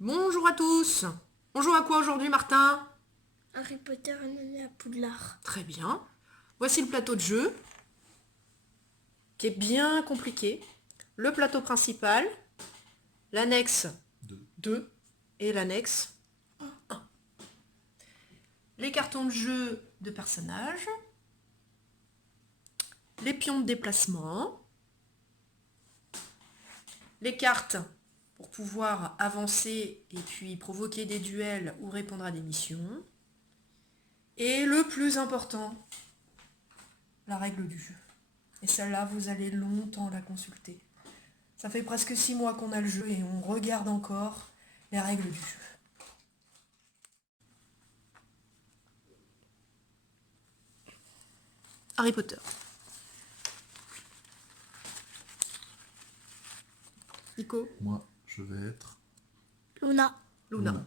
Bonjour à tous. On joue à quoi aujourd'hui, Martin? Harry Potter et l'année à Poudlard. Très bien. Voici le plateau de jeu, qui est bien compliqué. Le plateau principal, l'annexe 2 et l'annexe 1. Les cartons de jeu de personnages, les pions de déplacement, les cartes pour pouvoir avancer et puis provoquer des duels ou répondre à des missions. Et le plus important, la règle du jeu. Et celle-là, vous allez longtemps la consulter. Ça fait presque 6 mois qu'on a le jeu et on regarde encore les règles du jeu. Harry Potter. Nico. Moi, je vais être Luna. Luna. Luna.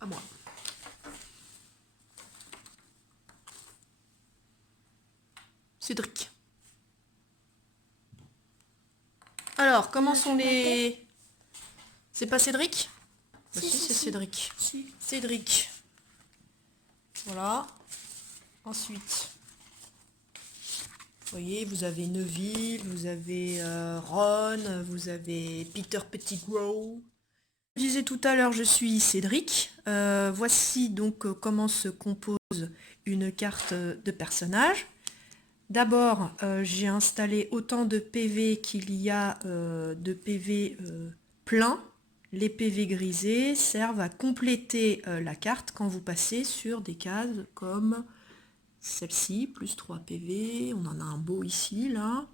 À moi. Cédric. Alors, comment sont les... C'est pas Cédric? Bah si, c'est Cédric. Si. Cédric. Voilà. Ensuite, vous voyez, vous avez Neville, vous avez Ron, vous avez Peter Pettigrew. Je disais tout à l'heure, je suis Cédric. Voici donc comment se compose une carte de personnage. D'abord, j'ai installé autant de PV qu'il y a de PV pleins. Les PV grisés servent à compléter la carte quand vous passez sur des cases comme celle-ci, plus 3 PV. On en a un beau ici, là.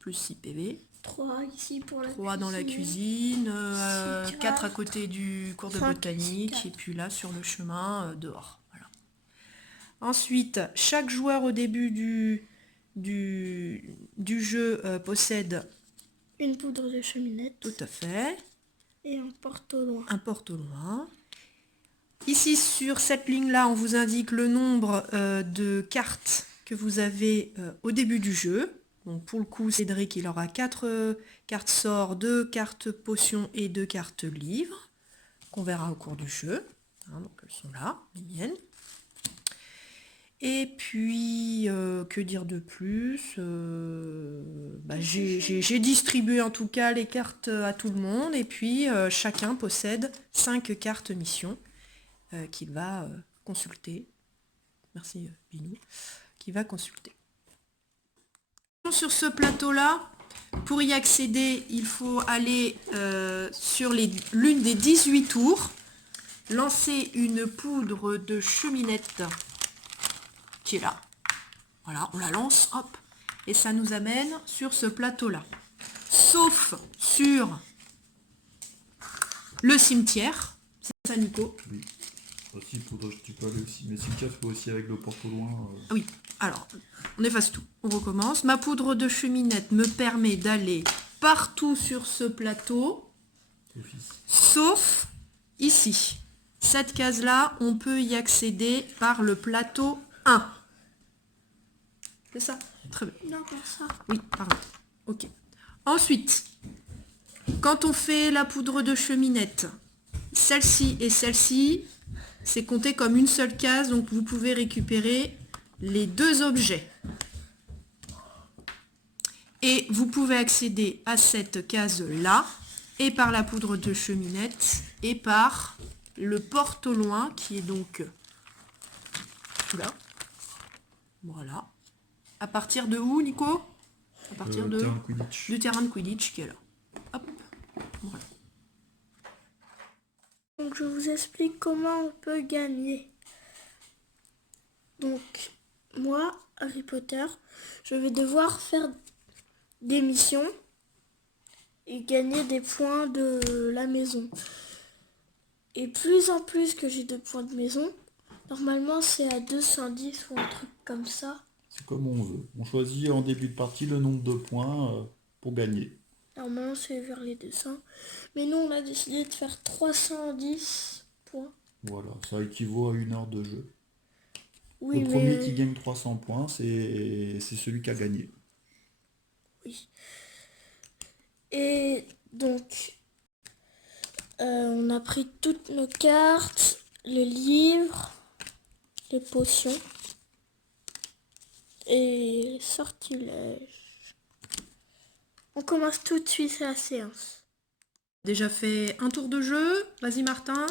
Plus 6 PV. 3 ici pour la 3 dans la cuisine. cuisine, 4 à côté du cours de 5, botanique, 4. et puis là sur le chemin dehors. Voilà. Ensuite, chaque joueur au début du jeu possède, Une poudre de cheminette. tout à fait, Et un porte au loin. un porte au loin. Ici sur cette ligne-là, on vous indique le nombre de cartes que vous avez au début du jeu. Donc pour le coup, Cédric, il aura 4 cartes sorts, 2 cartes potions et 2 cartes livres, qu'on verra au cours du jeu. Hein, donc elles sont là, les miennes. Et puis, que dire de plus? J'ai distribué en tout cas les cartes à tout le monde. Et puis, chacun possède 5 cartes mission qu'il va consulter. Merci Binou. Qu'il va consulter. Sur ce plateau-là, pour y accéder, il faut aller sur l'une des 18 tours, lancer une poudre de cheminette qui est là. Voilà, on la lance, hop, et ça nous amène sur ce plateau-là. Sauf sur le cimetière. C'est ça, Nico? Oui. Aussi, tu peux aller aussi. Mais cimetière, tu peux aussi avec le porte au loin. Ah oui, alors, on efface tout. On recommence. Ma poudre de cheminette me permet d'aller partout sur ce plateau, sauf ici. Cette case-là, on peut y accéder par le plateau 1. C'est ça? Très bien. Non, pas ça. Oui, pardon. Ok. Ensuite, quand on fait la poudre de cheminette, celle-ci et celle-ci, c'est compté comme une seule case, donc vous pouvez récupérer les 2 objets. Et vous pouvez accéder à cette case-là, et par la poudre de cheminette, et par le porte au loin, qui est donc là. Voilà. À partir de où, Nico? À partir de... terrain Quidditch. du terrain de Quidditch qui est là. Hop. Voilà. Donc je vous explique comment on peut gagner. Donc moi, Harry Potter, je vais devoir faire des missions et gagner des points de la maison. Et plus en plus que j'ai de points de maison, normalement c'est à 210 ou un truc comme ça. C'est comme on veut. On choisit en début de partie le nombre de points pour gagner. Normalement c'est vers les 200. Mais nous on a décidé de faire 310 points. Voilà, ça équivaut à 1 heure de jeu. Oui, Le premier mais... qui gagne 300 points, c'est celui qui a gagné. Oui. Et donc, On a pris toutes nos cartes, les livres, les potions et les sortilèges. On commence tout de suite la séance. Déjà fait un tour de jeu. Vas-y Martin.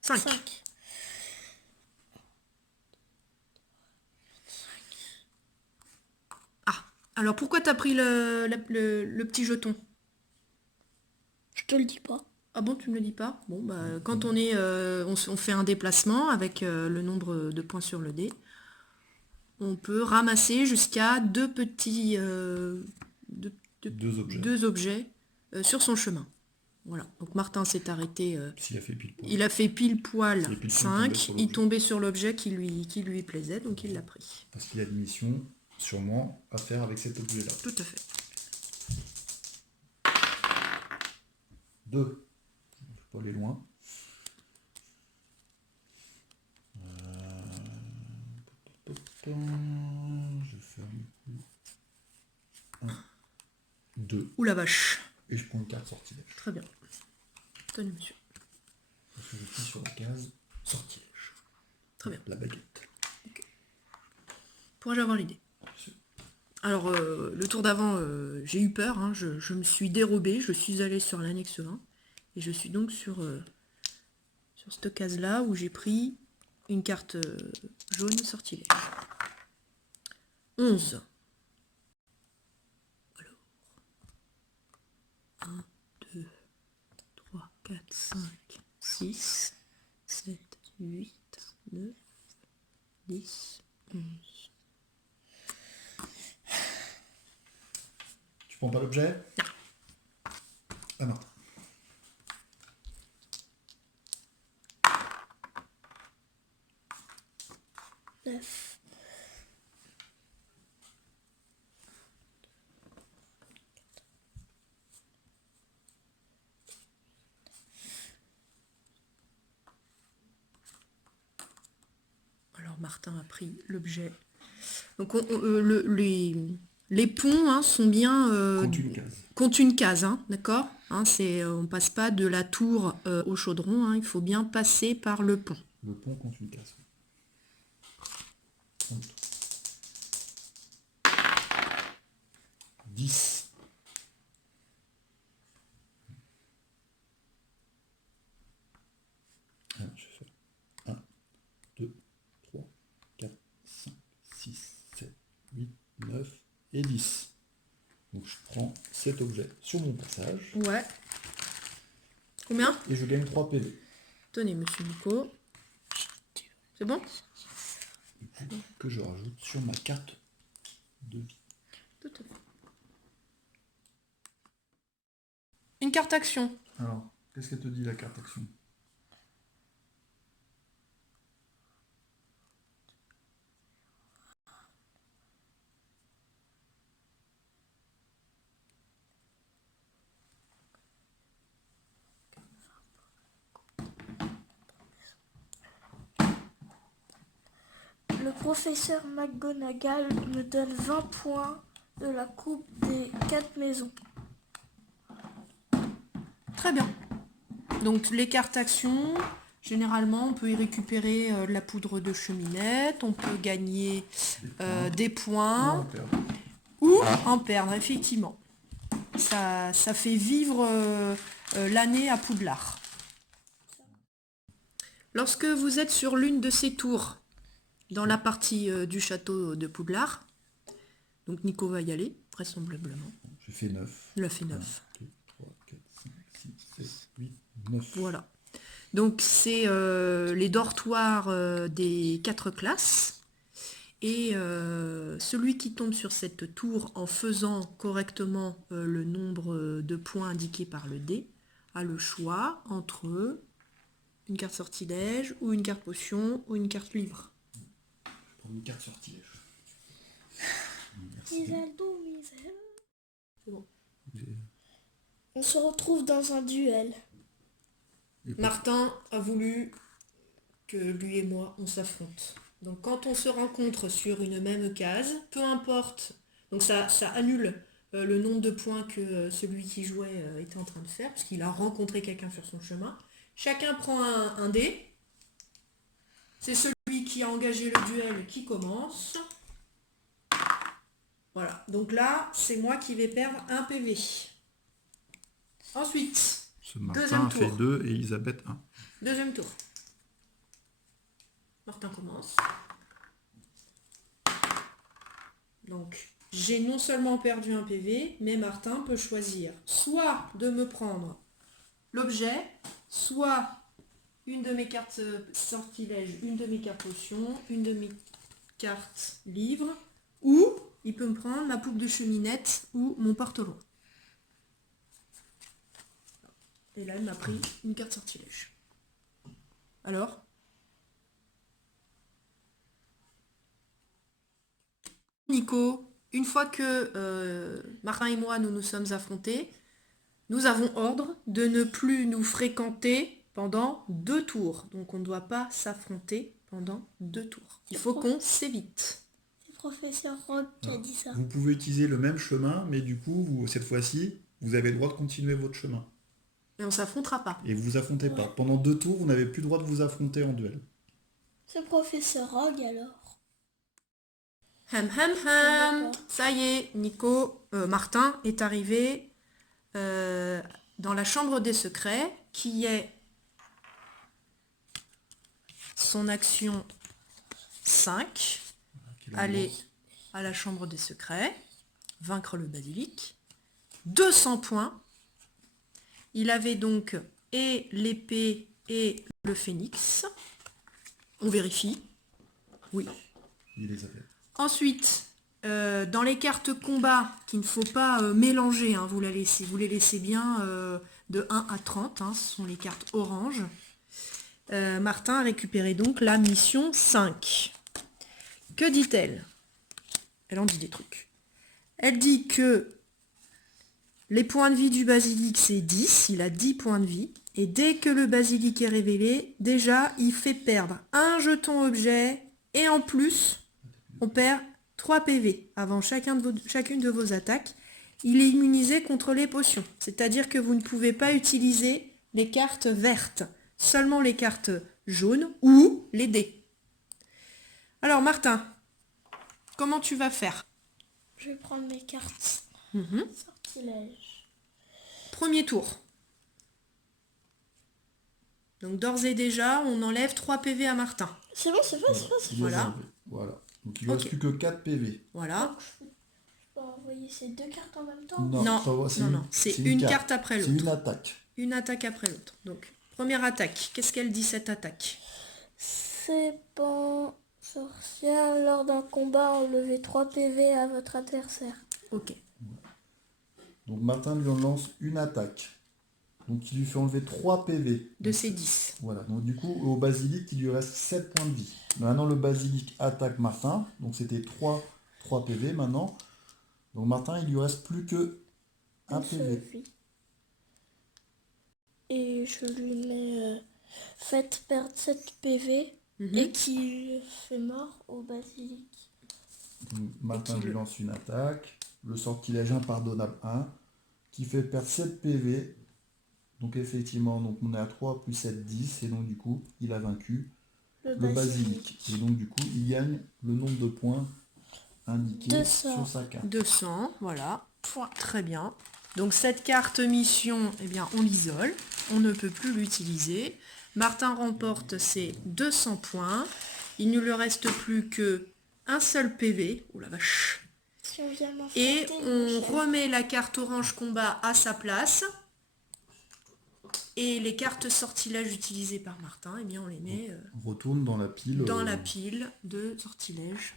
5. 5. Ah, alors pourquoi t'as pris le petit jeton? Je te le dis pas. Ah bon, tu me le dis pas? Bon, bah, quand on est, on fait un déplacement avec le nombre de points sur le dé, on peut ramasser jusqu'à deux petits, Deux objets. deux objets sur son chemin. Voilà. Donc Martin s'est arrêté. S'il a fait pile poil. Il a fait pile poil Et puis, 5. Il tombait sur l'objet qui lui plaisait, donc il l'a pris. Parce qu'il y a une mission, sûrement, à faire avec cet objet-là. Tout à fait. 2. Je ne vais pas aller loin. Je vais faire du coup 1, 2. Ouh la vache. Et je prends une carte sortilège. Très bien. Tenez monsieur. Parce que je suis sur la case sortilège. Très bien. La baguette. Pourrais-je avoir l'idée? Alors, le tour d'avant, j'ai eu peur, hein, je me suis dérobée, je suis allée sur l'annexe 20, et je suis donc sur cette case-là où j'ai pris une carte jaune sortilège. 11. Alors, 1, 2, 3, 4, 5, 6, 7, 8, 9, 10, 11. Tu prends pas l'objet? Ah non. Neuf. Alors Martin a pris l'objet. Donc les ponts hein, sont bien comptent une case, hein, d'accord, hein, on passe pas de la tour au chaudron, hein, il faut bien passer par le pont. Le pont compte une case. 10. Je vais faire 1, 2, 3, 4, 5, 6, 7, 8, 9 et 10. Donc je prends cet objet sur mon passage. Ouais. Combien? Et je gagne 3 PV. Tenez, monsieur Nico. C'est bon? Du coup, que je rajoute sur ma carte de vie. Tout à fait. Une carte action. Alors, qu'est-ce qu'elle te dit la carte action? Le professeur McGonagall me donne 20 points de la coupe des 4 maisons. Très bien. Donc les cartes actions, généralement on peut y récupérer de la poudre de cheminette, on peut gagner des points ou en perdre, effectivement. Ça fait vivre l'année à Poudlard. Lorsque vous êtes sur l'une de ces tours, dans la partie du château de Poudlard, donc Nico va y aller, vraisemblablement. J'ai fait 9. Il a fait 9. 1, 2, 3, 4, 5, 6, 7, 8, 9. Voilà. Donc c'est les dortoirs des 4 classes. Et celui qui tombe sur cette tour en faisant correctement le nombre de points indiqués par le dé a le choix entre une carte sortilège ou une carte potion ou une carte livre. Je prends une carte sortilège. Miseldo, misel. C'est bon. On se retrouve dans un duel. Martin a voulu que lui et moi on s'affronte. Donc quand on se rencontre sur une même case, peu importe, donc ça annule le nombre de points que celui qui jouait était en train de faire, parce qu'il a rencontré quelqu'un sur son chemin. Chacun prend un dé. C'est celui qui a engagé le duel qui commence. Voilà, donc là, c'est moi qui vais perdre un PV. Ensuite, Ce Martin deuxième a fait tour. 2 et Elisabeth 1. Deuxième tour. Martin commence. Donc, j'ai non seulement perdu un PV, mais Martin peut choisir soit de me prendre l'objet, soit une de mes cartes sortilèges, une de mes cartes potions, une de mes cartes livres, ou il peut me prendre ma poupe de cheminette ou mon porte-loin. Et là, il m'a pris une carte sortilège. Alors ? Nico, une fois que Martin et moi nous sommes affrontés, nous avons ordre de ne plus nous fréquenter pendant 2 tours. Donc on ne doit pas s'affronter pendant 2 tours. Il faut qu'on s'évite. C'est professeur Rock qui a dit ça. Vous pouvez utiliser le même chemin, mais du coup, cette fois-ci, vous avez le droit de continuer votre chemin. Mais on s'affrontera pas. Et vous vous affrontez pas. Pendant 2 tours, vous n'avez plus le droit de vous affronter en duel. C'est professeur Rogue alors. Hum hum hum. Ça y est, Martin est arrivé dans la chambre des secrets, qui est son action 5. Aller à la chambre des secrets, vaincre le basilic. 200 points. Il avait donc et l'épée et le phénix. On vérifie. Oui. Il les avait. Ensuite, dans les cartes combat, qu'il ne faut pas mélanger, hein, vous les laissez bien de 1 à 30, hein, ce sont les cartes orange. Martin a récupéré donc la mission 5. Que dit-elle ? Elle en dit des trucs. Elle dit que les points de vie du basilic, c'est 10, il a 10 points de vie. Et dès que le basilic est révélé, déjà, il fait perdre un jeton objet, et en plus, on perd 3 PV avant chacune de vos attaques. Il est immunisé contre les potions, c'est-à-dire que vous ne pouvez pas utiliser les cartes vertes, seulement les cartes jaunes ou les dés. Alors Martin, comment tu vas faire ? Je vais prendre mes cartes. Sortilège. Premier tour. Donc d'ores et déjà, on enlève 3 PV à Martin. C'est bon, c'est bon, c'est bon. Il les Voilà. a enlevés. Voilà. Donc il ne Ok. reste plus que 4 PV. Voilà. Je peux envoyer ces 2 cartes en même temps. Non, ça va, non, c'est une carte après C'est l'autre. une attaque. Une attaque après l'autre. Donc, première attaque. Qu'est-ce qu'elle dit cette attaque ? C'est bon, sorcière, lors d'un combat, enlevez 3 PV à votre adversaire. Ok. Donc Martin lui en lance une attaque. Donc il lui fait enlever 3 PV. De ces 10. Voilà, donc du coup au basilic il lui reste 7 points de vie. Maintenant le basilic attaque Martin, donc c'était 3 PV maintenant. Donc Martin il lui reste plus que 1 Une seule PV. vie. Et je lui mets faites perdre 7 PV et qui fait mort au basilic. Donc, Martin Et qui lui lance une attaque. Le sortilège impardonnable 1 qui fait perdre 7 PV. Donc effectivement, donc on est à 3 plus 7, 10. Et donc du coup, il a vaincu le basilic. Et donc du coup, il gagne le nombre de points indiqués 200. sur sa carte. 200, voilà. Très bien. Donc cette carte mission, eh bien, on l'isole. On ne peut plus l'utiliser. Martin remporte ses 200 points. Il ne lui reste plus que un seul PV. Oh la vache. Si on vient m'affronter, Et on remet la carte orange combat à sa place. Et les cartes sortilèges utilisées par Martin, eh bien on les met On retourne dans la pile. dans la pile de sortilèges.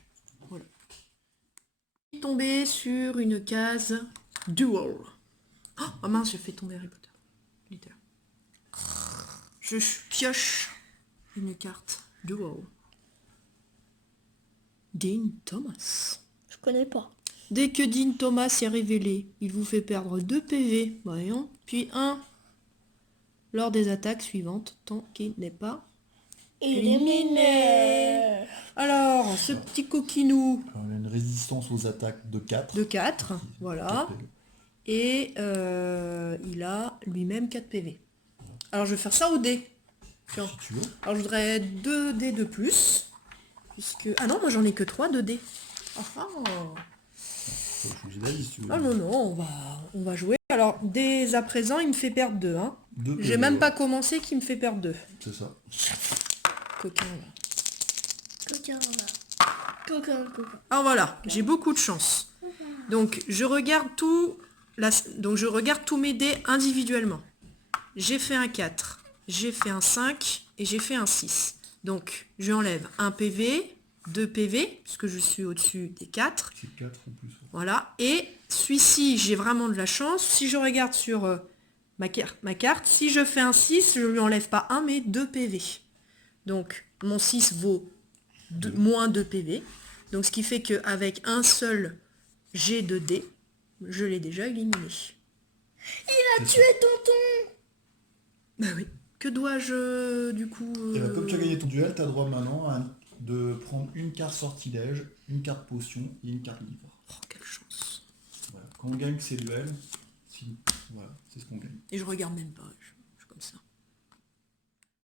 Voilà. Tombé sur une case duel. Oh mince, j'ai fait tomber Harry Potter. Littéralement. Je pioche une carte duel. Dean Thomas. je connais pas. Dès que Dean Thomas est révélé, il vous fait perdre 2 PV, voyons, puis 1 lors des attaques suivantes, tant qu'il n'est pas Éliminé. Alors, Alors, ce petit coquinou Alors, il a une résistance aux attaques de 4. de 4, voilà. Et il a lui-même 4 PV. Alors, je vais faire ça au dé. Tiens. Si tu veux. Alors, je voudrais 2 dés de plus. Puisque... Ah non, moi j'en ai que 3 de dés. Ah, ah. Faut changer d'avis si tu veux. Ah non, non, on va jouer. Alors, dès à présent, il me fait perdre 2. Hein. Deux J'ai PV, même ouais. pas commencé qu'il me fait perdre 2. C'est ça. Coquin, là. Coquin, coquin, coquin. Alors voilà, j'ai beaucoup de chance. Donc je regarde donc je regarde tous mes dés individuellement. J'ai fait un 4, j'ai fait un 5 et j'ai fait un 6. Donc je enlève un PV, 2 PV, puisque je suis au-dessus des 4. C'est 4 en plus. Ouais. Voilà. Et celui-ci, j'ai vraiment de la chance. Si je regarde sur ma carte, si je fais un 6, je ne lui enlève pas un, mais 2 PV. Donc mon 6 vaut moins 2 PV. Donc ce qui fait qu'avec un seul jet de dés, je l'ai déjà éliminé. Il a tué tonton. Bah oui. Que dois-je du coup Et ben, comme tu as gagné ton duel, tu as droit maintenant de prendre une carte sortilège, une carte potion et une carte livre. Oh, quelle chance. Voilà. Quand on gagne ces duels, voilà, c'est ce qu'on gagne. Et je regarde même pas, je suis comme ça.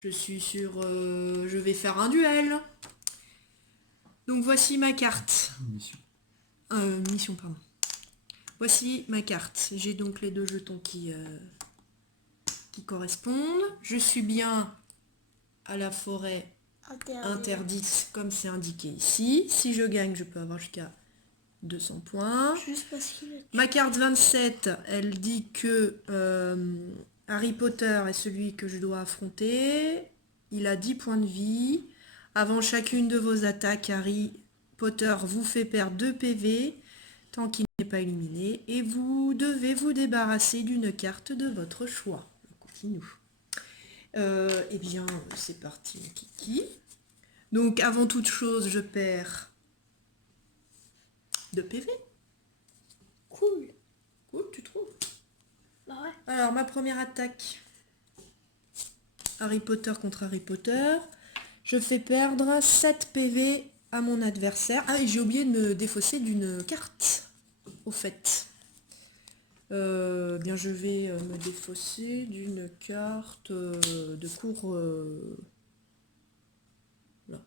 Je suis sur... je vais faire un duel. Donc voici ma carte. Mission. Mission, pardon. Voici ma carte. J'ai donc les 2 jetons qui correspondent. Je suis bien à la forêt interdite, comme c'est indiqué ici. Si je gagne, je peux avoir jusqu'à 200 points. Juste parce qu'il a tué. Ma carte 27, elle dit que Harry Potter est celui que je dois affronter. Il a 10 points de vie. Avant chacune de vos attaques, Harry Potter vous fait perdre 2 PV tant qu'il n'est pas éliminé. Et vous devez vous débarrasser d'une carte de votre choix. On continue. Eh bien, c'est parti, mon kiki. Donc, avant toute chose, je perds 2 PV. Cool. Cool, tu trouves? Bah ouais. Alors, ma première attaque. Harry Potter contre Harry Potter. Je fais perdre 7 PV à mon adversaire. Ah, et j'ai oublié de me défausser d'une carte, au fait. Bien, je vais me défausser d'une carte de cours... là.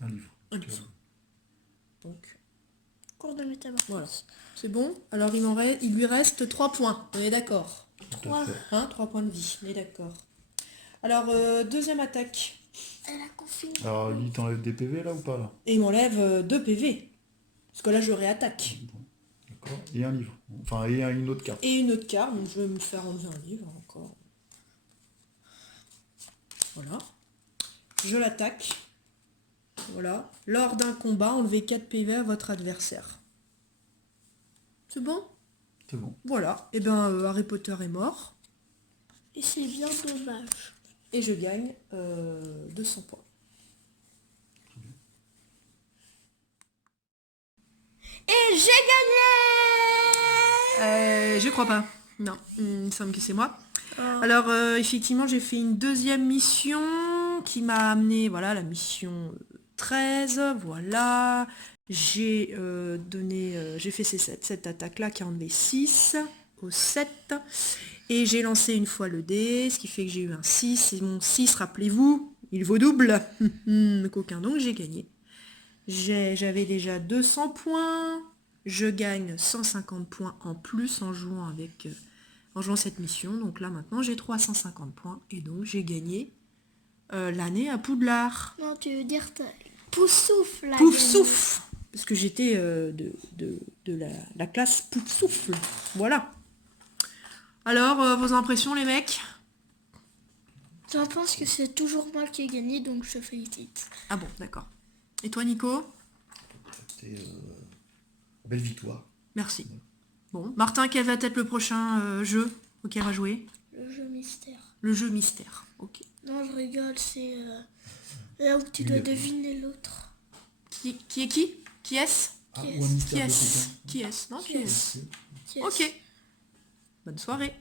Un livre. Un livre. Donc, Cours de métamorphose. voilà. C'est bon. Alors, il lui reste 3 points. On est d'accord? Tout à fait. Hein, 3 points de vie. On est d'accord. Alors, deuxième attaque. Elle a confiné. Alors, il t'enlève des PV là ou pas là? Et il m'enlève 2 PV. Parce que là, je réattaque. Bon, d'accord. Et un livre. Enfin, et une autre carte. Et une autre carte, donc je vais me faire enlever un livre encore. Voilà. Je l'attaque. Voilà. Lors d'un combat, enlevez 4 PV à votre adversaire. C'est bon? C'est bon. Voilà. Et bien, Harry Potter est mort. Et c'est bien dommage. Et je gagne 200 points. Et j'ai gagné. Je crois pas. Non, il me semble que c'est moi. Oh. Alors, effectivement, j'ai fait une deuxième mission qui m'a amené, voilà, la mission 13, voilà. J'ai j'ai fait cette attaque-là qui a enlevé 6 au 7. Et j'ai lancé une fois le dé, ce qui fait que j'ai eu un 6. Et mon 6, rappelez-vous, il vaut double. Coquin, donc j'ai gagné. J'avais déjà 200 points. Je gagne 150 points en plus en jouant cette mission. Donc là maintenant j'ai 350 points. Et donc j'ai gagné l'année à Poudlard. Non, tu veux dire Poufsouffle. là, Poufsouffle. Parce que j'étais de la classe Poufsouffle. Voilà. Alors, vos impressions les mecs? Je pense que c'est toujours moi qui ai gagné, donc je félicite. Ah bon, d'accord. Et toi Nico? C'était belle victoire. Merci. Bon, Martin, quel va être le prochain jeu auquel on va jouer? Le jeu mystère. Le jeu mystère, ok. Non, je rigole, c'est là où tu Lui, dois il a- deviner l'autre. Qui est qui? Qui est-ce? Ah, Qui ou un est-ce? Qui mystère de est-ce? Pékin. Qui est-ce? Non, qui Qui est-ce? Qui est-ce? Ok. Bonne soirée.